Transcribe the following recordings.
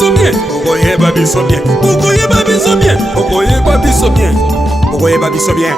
bien. Okoye babi so bien. Okoye babi so bien. Okoye babi so bien. Okoye babi so bien.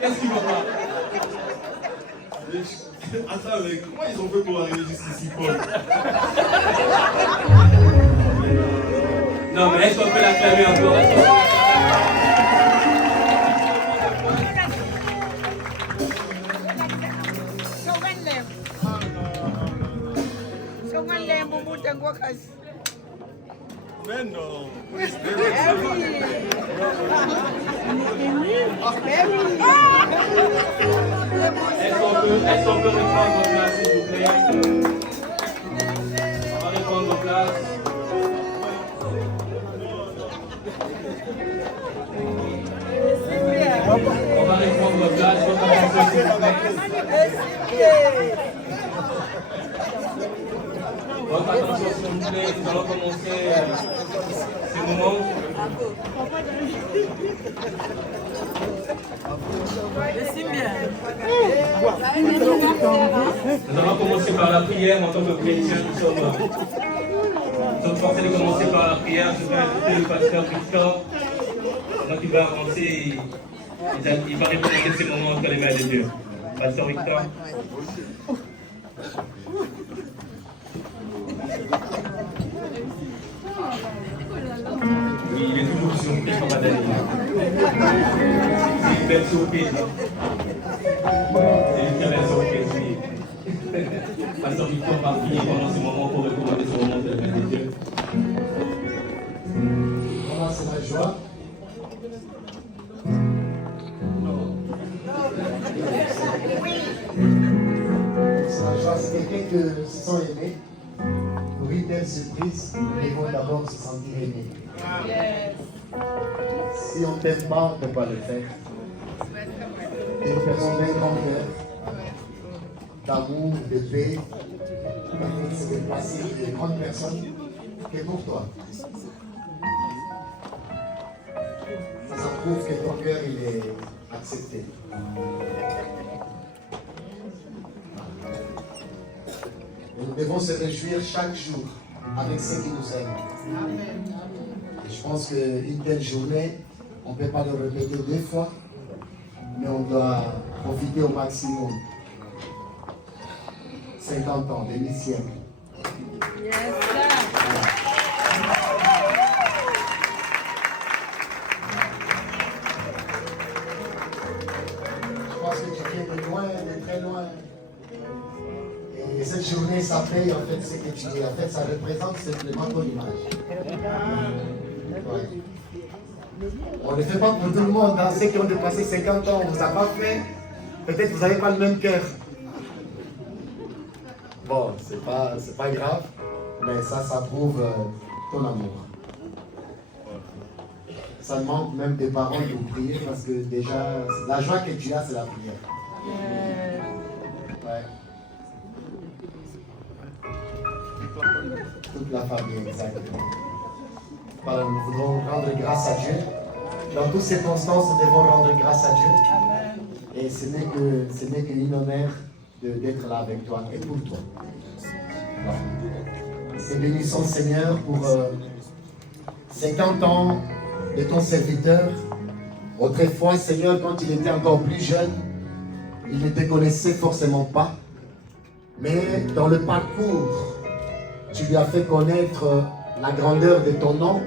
Qu'est-ce qui va pas? Attends, mais comment ils ont fait pour arriver jusqu'ici, Paul? Non, mais est-ce qu'on peut l'acclamer encore? Mais non. Est-ce qu'on peut reprendre votre place, s'il vous plaît? On va reprendre place. On va commencer, votre attention, s'il vous plaît. Nous allons commencer ce moment. Nous allons commencer par la prière. En tant que chrétien, nous sommes forcés de commencer par la prière. Je vais inviter le pasteur Victor. Donc il va avancer, il va reconnaître ces moments entre les mains de Dieu. Pasteur Victor. Oui, il est toujours surpris comme Madame. C'est une belle surprise. C'est une très belle surprise, oui. Pasteur Victor va prier pendant ce moment pour recommander ce moment entre les mains de Dieu. Voilà, c'est ma joie. C'est ma joie, c'est quelqu'un que se sont aimés. Pour une telle surprise, nous devons d'abord se sentir aimés. Si on ne t'aime pas, on ne peut pas le faire. Et une personne d'un grand cœur, d'amour, de paix, se déplacer de grandes personnes, que pour toi. Ça prouve que ton cœur il est accepté. Nous devons se réjouir chaque jour avec ceux qui nous aiment. Et je pense qu'une telle journée, on ne peut pas le répéter 2 fois, mais on doit profiter au maximum. 50 ans, demi-siècle. Je pense que tu viens de loin, de très loin. Et cette journée, ça paye en fait ce que tu dis. En fait, ça représente simplement ton image. Ouais. On ne le fait pas pour tout le monde. Hein. Ceux qui ont dépassé 50 ans, on ne vous a pas fait. Peut-être que vous n'avez pas le même cœur. Bon, c'est pas grave, mais ça prouve ton amour. Ça demande même des paroles pour prier parce que déjà, la joie que tu as, c'est la prière. Ouais. Toute la famille, exactement. Voilà, nous voudrons rendre grâce à Dieu. Dans toutes circonstances, nous devons rendre grâce à Dieu. Et ce n'est qu'une honneur d'être là avec toi et pour toi. Et bénissons Seigneur pour 50 ans de ton serviteur. Autrefois, Seigneur, quand il était encore plus jeune, il ne te connaissait forcément pas. Mais dans le parcours, tu lui as fait connaître la grandeur de ton nom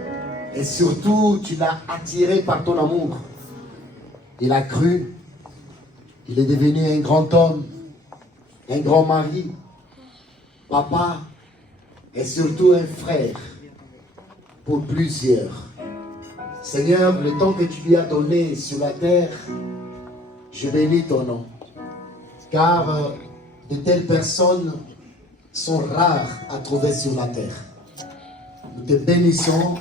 et surtout, tu l'as attiré par ton amour. Il a cru, il est devenu un grand homme, un grand mari, papa et surtout un frère pour plusieurs. Seigneur, le temps que tu lui as donné sur la terre, je bénis ton nom. Car de telles personnes sont rares à trouver sur la terre. Nous te bénissons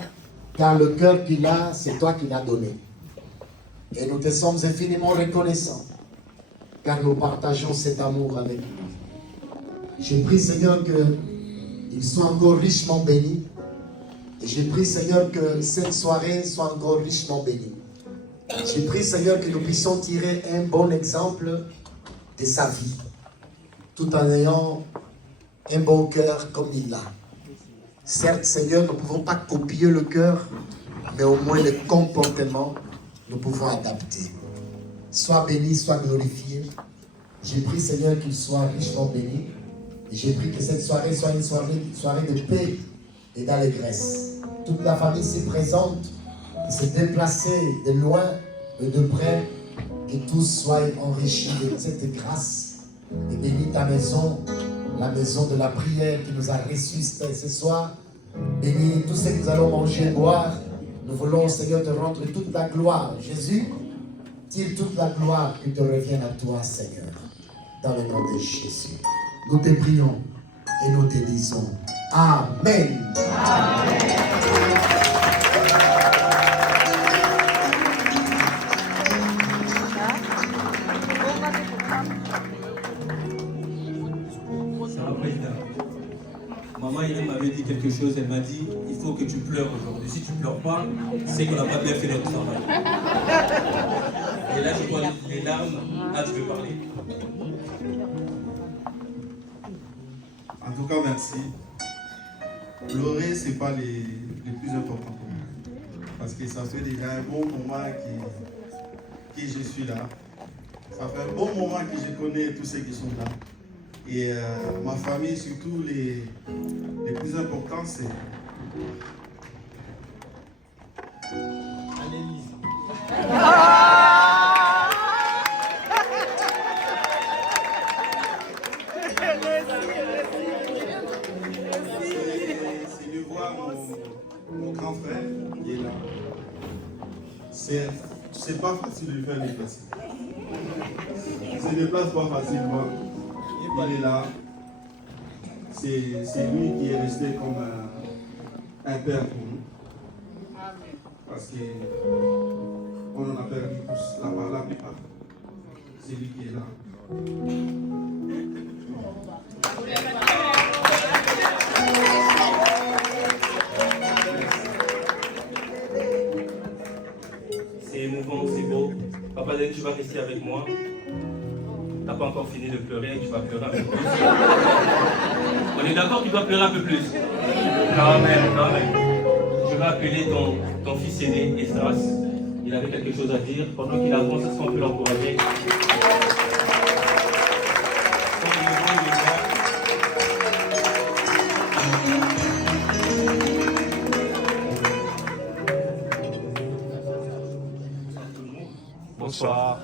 car le cœur qu'il a, c'est toi qui l'as donné. Et nous te sommes infiniment reconnaissants car nous partageons cet amour avec lui. J'ai pris, Seigneur, qu'il soit encore richement béni. Et j'ai pris, Seigneur, que cette soirée soit encore richement bénie. J'ai pris, Seigneur, que nous puissions tirer un bon exemple de sa vie, tout en ayant un bon cœur comme il l'a. Certes, Seigneur, nous ne pouvons pas copier le cœur, mais au moins le comportement, nous pouvons adapter. Sois béni, sois glorifié. J'ai pris, Seigneur, qu'il soit richement béni. Et j'ai pris que cette soirée soit une soirée de paix et d'allégresse. Toute la famille s'y présente, de se déplacer de loin et de près, que tous soient enrichis de cette grâce. Et bénis ta maison, la maison de la prière qui nous a ressuscités ce soir. Bénis tout ce que nous allons manger et boire. Nous voulons, Seigneur, te rendre toute la gloire. Jésus, tire toute la gloire qui te revienne à toi, Seigneur. Dans le nom de Jésus. Nous te prions et nous te disons Amen. Amen. Maman Irène m'avait dit quelque chose, elle m'a dit, il faut que tu pleures aujourd'hui. Si tu ne pleures pas, c'est qu'on n'a pas bien fait notre travail. Et là, je vois les larmes. Ah, tu veux parler? En tout cas, merci. Pleurer, ce n'est pas les plus importants pour moi. Parce que ça fait déjà un bon moment que je suis là. Ça fait un bon moment que je connais tous ceux qui sont là. Et ma famille, surtout les plus importants, c'est... C'est de voir mon grand frère qui est là. C'est pas facile de lui faire déplacer. Il se déplace pas facilement. Il est là. C'est lui qui est resté comme un père pour nous. Parce qu'on en a perdu tous la plupart. C'est lui qui est là. C'est émouvant, c'est beau. Papa Daniel, tu vas rester avec moi. T'as pas encore fini de pleurer, tu vas pleurer un peu plus. On est d'accord, tu dois pleurer un peu plus. Quand même, quand même. Je vais appeler ton fils aîné, Esdras. Il avait quelque chose à dire. Pendant qu'il avance, est-ce qu'on peut l'encourager? Bonsoir.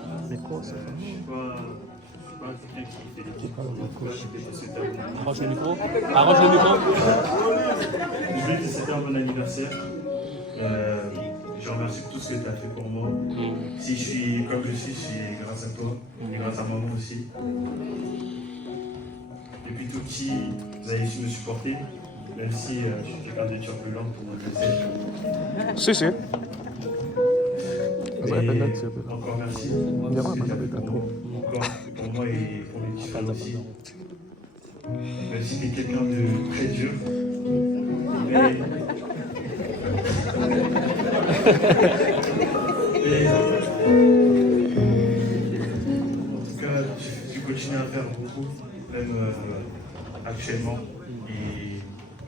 Arrange le micro. Arrange le micro. Je voulais te souhaiter un bon anniversaire. Je remercie pour tout ce que tu as fait pour moi. Si je suis comme je suis, c'est grâce à toi et grâce à maman aussi. Depuis tout petit, vous avez su me supporter, même si je suis quelqu'un de turbulent pour votre Si, si. Encore merci. Pour moi et pour mes petits frères aussi. Même si tu es quelqu'un de très dur. Mais en tout cas, tu continues à faire beaucoup, même actuellement. Et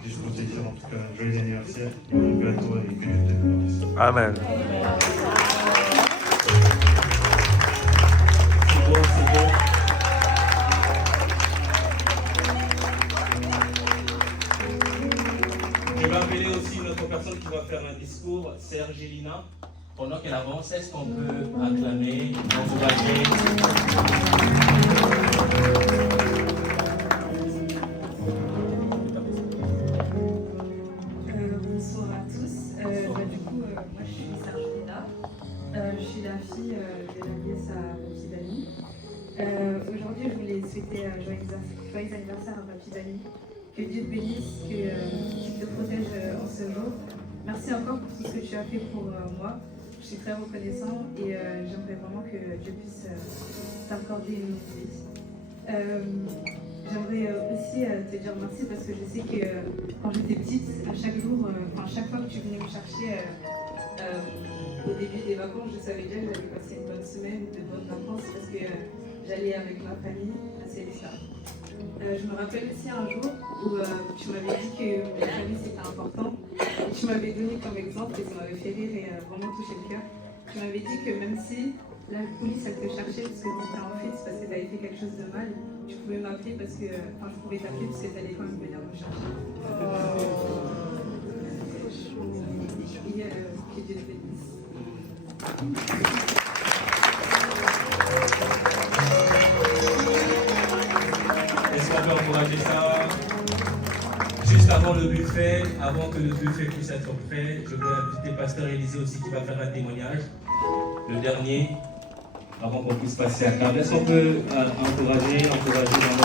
juste pour te dire, en tout cas, joyeux anniversaire, bonne à toi et que Dieu te bénisse. Amen. C'est bon, c'est bon. Je vais appeler aussi notre personne qui va faire un discours, c'est Angelina. Pendant qu'elle avance, est-ce qu'on peut acclamer, encourager? Bonsoir à tous. Moi je suis Sergelina. Je suis la fille de la nièce à Papy Dani. Aujourd'hui, je voulais souhaiter un joyeux anniversaire à Papy Dani. Que Dieu te bénisse, qu'il te protège en ce jour. Merci encore pour tout ce que tu as fait pour moi. Je suis très reconnaissant et j'aimerais vraiment que Dieu puisse t'accorder une autre vie. J'aimerais aussi te dire merci parce que je sais que quand j'étais petite, à chaque jour, chaque fois que tu venais me chercher au début des vacances, je savais déjà que j'allais passer une bonne semaine, de bonnes vacances parce que j'allais avec ma famille à Célestat. Je me rappelle aussi un jour où tu m'avais dit que la famille c'était important et tu m'avais donné comme exemple et ça m'avait fait rire et vraiment touché le cœur. Tu m'avais dit que même si la police elle te cherchait parce que tu étais en fuite, parce que tu avais fait quelque chose de mal, tu pouvais m'appeler parce que je pouvais t'appeler parce que tu allais quand même venir me chercher. Et que Dieu te bénisse. Est-ce qu'on peut encourager ça? Juste avant le buffet, avant que le buffet puisse être prêt, je vais inviter Pasteur Élisée aussi qui va faire un témoignage. Le dernier, avant qu'on puisse passer à table. Est-ce qu'on peut encourager dans le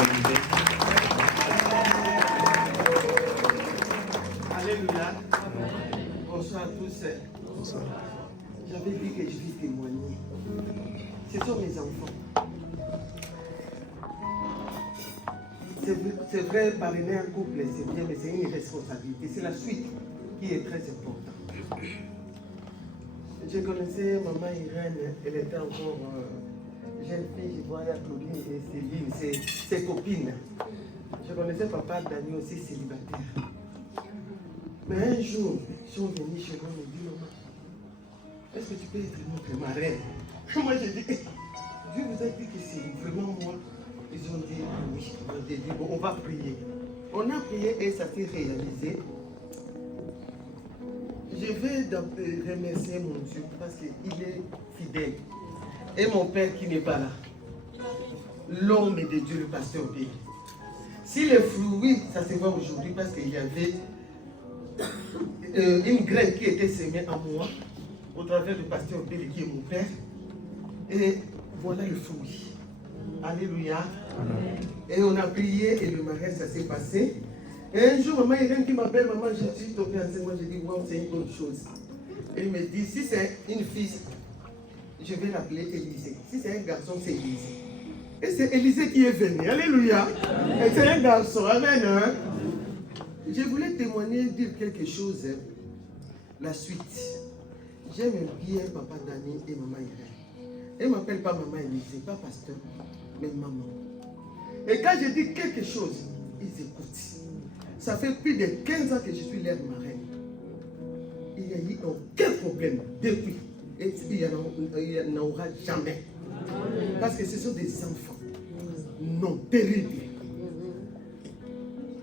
buffet? Alléluia. Bonsoir à tous. Bonsoir. J'avais dit que je vais témoigner. Ce sont mes enfants. c'est vrai, parrainer un couple, c'est bien, mais c'est une responsabilité. C'est la suite qui est très importante. Je connaissais maman Irène, elle était encore jeune fille, je voyais Claudine et Céline, ses copines. Je connaissais papa Dani aussi célibataire. Mais un jour, ils sont venus chez moi et m'ont dit, maman, est-ce que tu peux être notre marraine? Moi j'ai dit, Dieu vous a dit que c'est vraiment moi. Ils ont dit oui. On a dit, bon, on va prier. On a prié et ça s'est réalisé. Je vais remercier mon Dieu parce qu'il est fidèle. Et mon père qui n'est pas là. L'homme de Dieu, le pasteur B. Si les fruits, ça se voit aujourd'hui parce qu'il y avait une graine qui était semée en moi au travers du pasteur B qui est mon père. Et voilà le fruit. Alléluia. Amen. Et on a prié et le mariage, ça s'est passé. Et un jour, maman Irène qui m'appelle, maman, je suis tombée enceinte. Moi, j'ai dit, wow, c'est une bonne chose. Et il me dit, si c'est une fille, je vais l'appeler Élisée. Si c'est un garçon, c'est Élisée. Et c'est Élisée qui est venu. Alléluia. Et c'est un garçon. Amen. Hein? Je voulais témoigner, dire quelque chose. Hein. La suite. J'aime bien papa Dani et maman Irène. Elle ne m'appelle pas maman Élisée, pas pasteur, mais maman. Et quand je dis quelque chose, ils écoutent. Ça fait plus de 15 ans que je suis leur marraine. Il n'y a eu aucun problème depuis. Et il n'y en aura jamais. Parce que ce sont des enfants. Non, terribles.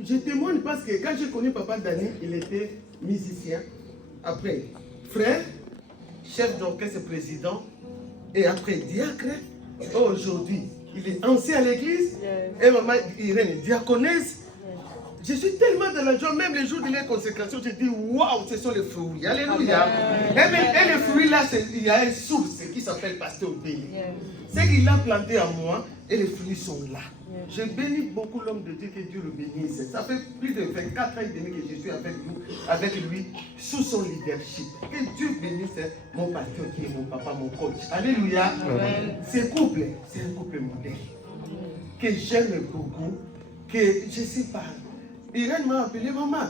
Je témoigne parce que quand j'ai connu papa Dani, il était musicien. Après, frère, chef d'orchestre, président. Et après, diacre. Aujourd'hui, il est ancien à l'église. Et maman Irène, diaconesse. Je suis tellement dans la joie, même les jours de la consécration, je dis waouh, ce sont les fruits. Alléluia. Et les fruits là, il y a une source qui s'appelle Pasteur B. C'est qu'il a planté à moi et les fruits sont là. Je bénis beaucoup l'homme de Dieu, que Dieu le bénisse. Ça fait plus de 24 ans et demi que je suis avec lui, sous son leadership. Que Dieu bénisse mon pasteur qui est mon papa, mon coach. Alléluia. Ce couple, c'est un couple modèle que j'aime beaucoup, que je ne sais pas. Irène m'a appelé, maman,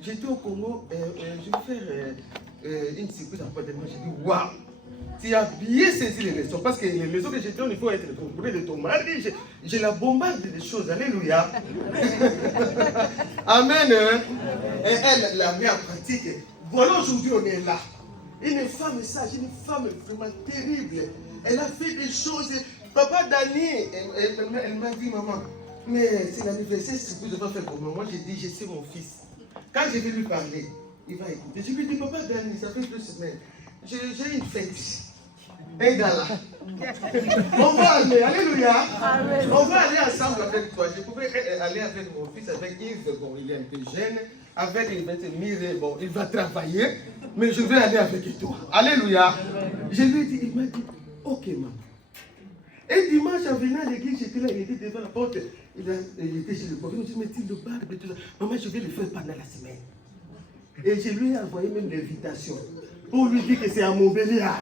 j'étais au Congo, je vais faire une surprise après de moi. J'ai dit, waouh, tu as bien saisi les leçons. Parce que les leçons que j'ai données, il faut être auprès de ton mari. Je la bombarde des choses. Alléluia. Amen. Hein? Et elle l'a mis en pratique. Voilà, aujourd'hui, on est là. Une femme sage, une femme vraiment terrible. Elle a fait des choses. Papa Dani, elle m'a dit, maman, mais c'est l'anniversaire, c'est ce que je vais faire pour moi. Moi, j'ai dit, je sais mon fils. Quand je vais lui parler, il va écouter. Je lui dis, papa Dani, ça fait 2 semaines. J'ai une fête. Un gala. On va aller, alléluia. On va aller ensemble avec toi. Je pouvais aller avec mon fils, avec Yves, bon, il est un peu jeune. Avec Mireille, bon, il va travailler. Mais je vais aller avec toi. Alléluia. Je lui ai dit, il m'a dit, ok, maman. Et dimanche, en venant à l'église, j'étais là, il était devant la porte. Il était chez le prophète. Il m'a dit, mais il le barbe et tout ça. Maman, je vais le faire pendant la semaine. Et je lui ai envoyé même l'invitation pour lui dire que c'est à Montbéliard.